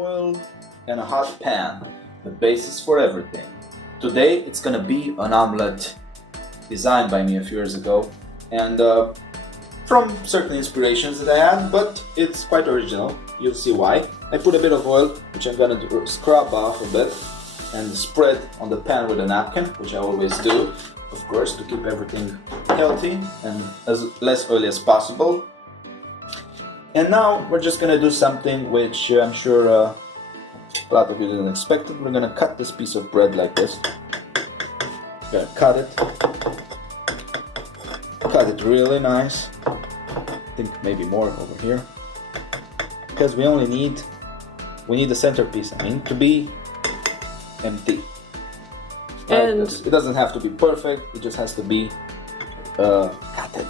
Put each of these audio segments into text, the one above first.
oil and a hot pan, the basis for everything. Today it's gonna be an omelette designed by me a few years ago, and from certain inspirations that I had, but it's quite original. You'll see why. I put a bit of oil, which I'm gonna scrub off a bit, and spread on the pan with a napkin, which I always do, of course, to keep everything healthy and as less oily as possible. And now we're just gonna do something which I'm sure a lot of you didn't expect it. We're gonna cut this piece of bread like this. Gonna cut it really nice. I think maybe more over here, because we need the centerpiece, I mean, to be empty. And it doesn't have to be perfect, it just has to be cutted.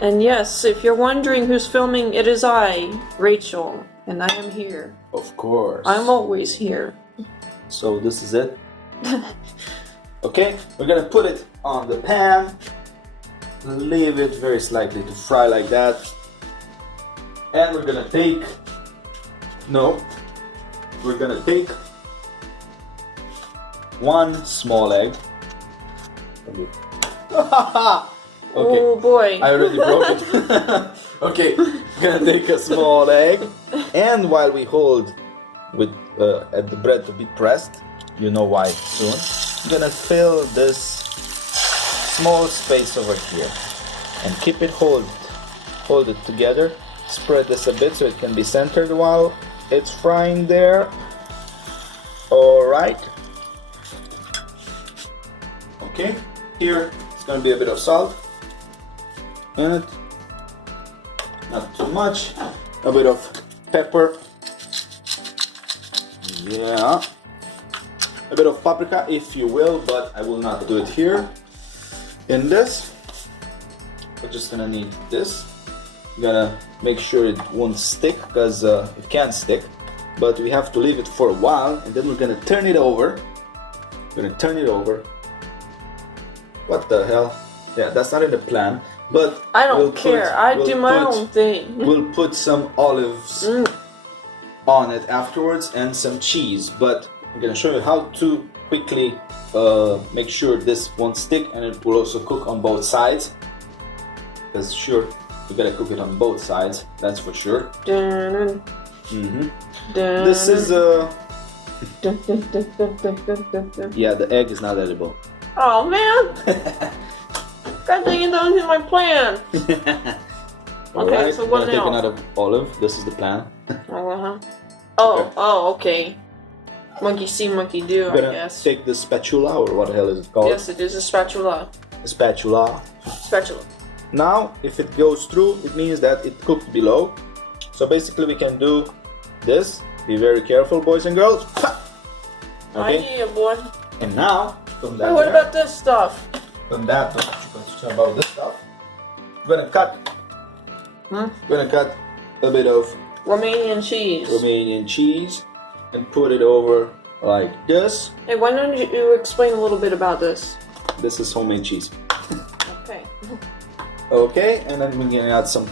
And yes, if you're wondering who's filming, it is I, Rachel, and I am here. Of course. I'm always here. So this is it. Okay, we're gonna put it on the pan, leave it very slightly to fry like that, and we're gonna take one small egg. Okay. Oh boy. I already broke it. Okay, gonna take a small egg, and while we hold with at the bread to be pressed, you know why soon, I'm gonna fill this small space over here and keep it hold it together. Spread this a bit so it can be centered while it's frying there. Alright. Okay, here it's gonna be a bit of salt in it, not too much, a bit of pepper, yeah, a bit of paprika if you will, but I will not do it here. In this, we're just gonna need this. You're gonna make sure it won't stick, because it can stick, but we have to leave it for a while, and then we're gonna turn it over. What the hell? Yeah, that's not in the plan, but I don't care. I do my own thing. We'll put some olives on it afterwards and some cheese, but I'm gonna show you how to quickly make sure this won't stick, and it will also cook on both sides, because sure, you gotta cook it on both sides, that's for sure. This is yeah, the egg is not edible. Oh man! God dang it, that was in my plan! Okay, so what now? Take another olive, this is the plan. Oh, okay. Monkey see, monkey do, I guess. Take the spatula, or what the hell is it called? Yes, it is a spatula. A spatula. Spatula. Now, if it goes through, it means that it cooked below. So basically we can do this. Be very careful, boys and girls. Okay. Yeah, boy. And now, from that, hey, what about this stuff? From that, about this stuff, we're gonna cut. We're gonna cut a bit of Romanian cheese. And put it over like this. Hey, why don't you explain a little bit about this? This is homemade cheese. Okay. Okay, and then we're gonna add some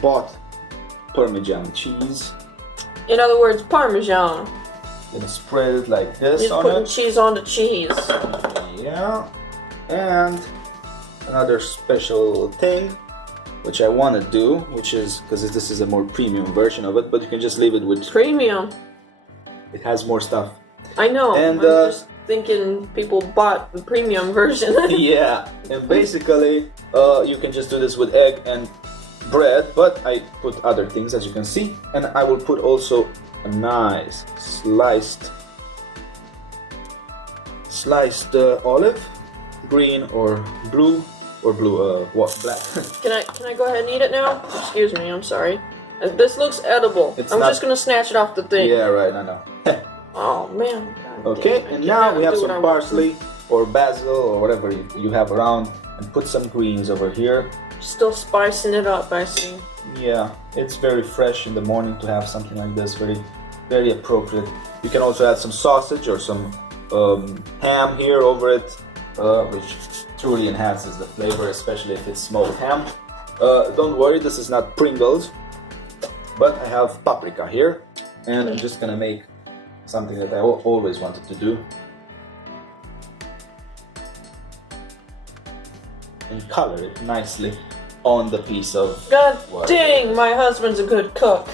bought Parmesan cheese. In other words, Parmesan. Gonna spread it like this. Just putting cheese on the cheese. Yeah, and another special thing, which I want to do, which is because this is a more premium version of it, but you can just leave it with premium. It has more stuff. I know. And I'm just thinking people bought the premium version. Yeah, and basically you can just do this with egg and bread, but I put other things, as you can see, and I will put also a nice sliced olive, green or blue, black. Can I go ahead and eat it now? Excuse me, I'm sorry. This looks edible. I'm just gonna snatch it off the thing. Yeah, right, I know. Oh man. God okay, damn, and now we have some parsley or basil or whatever you have around, and put some greens over here. Still spicing it up, I see. Yeah, it's very fresh in the morning to have something like this, very appropriate. You can also add some sausage or some ham here over it, which truly enhances the flavor, especially if it's smoked ham. Don't worry, this is not Pringles, but I have paprika here, and I'm just gonna make something that I always wanted to do. And color it nicely on the piece of... God whatever. dang, my husband's a good cook.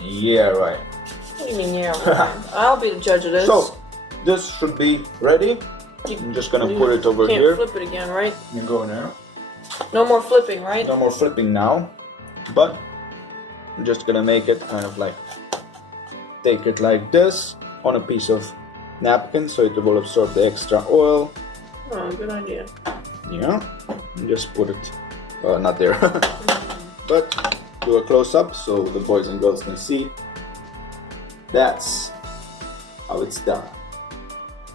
Yeah, right. What do you mean, yeah, right? I'll be the judge of this. So, this should be ready. I'm just gonna put it over here. Can't flip it again, right? You go there. No more flipping, right? No more flipping now, but I'm just gonna make it kind of like, take it like this on a piece of napkin so it will absorb the extra oil. Oh, good idea. Yeah, and just put it, not there, but do a close-up so the boys and girls can see. That's how it's done.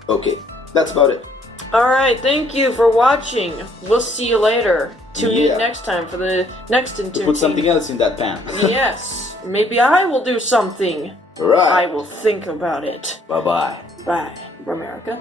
Okay, that's about it. Alright, thank you for watching. We'll see you later. Tune Yeah. in next time for the next To Tune. put something else in that pan. Yes, maybe I will do something. I Right. will think about it. Bye-bye. Bye, Romerica.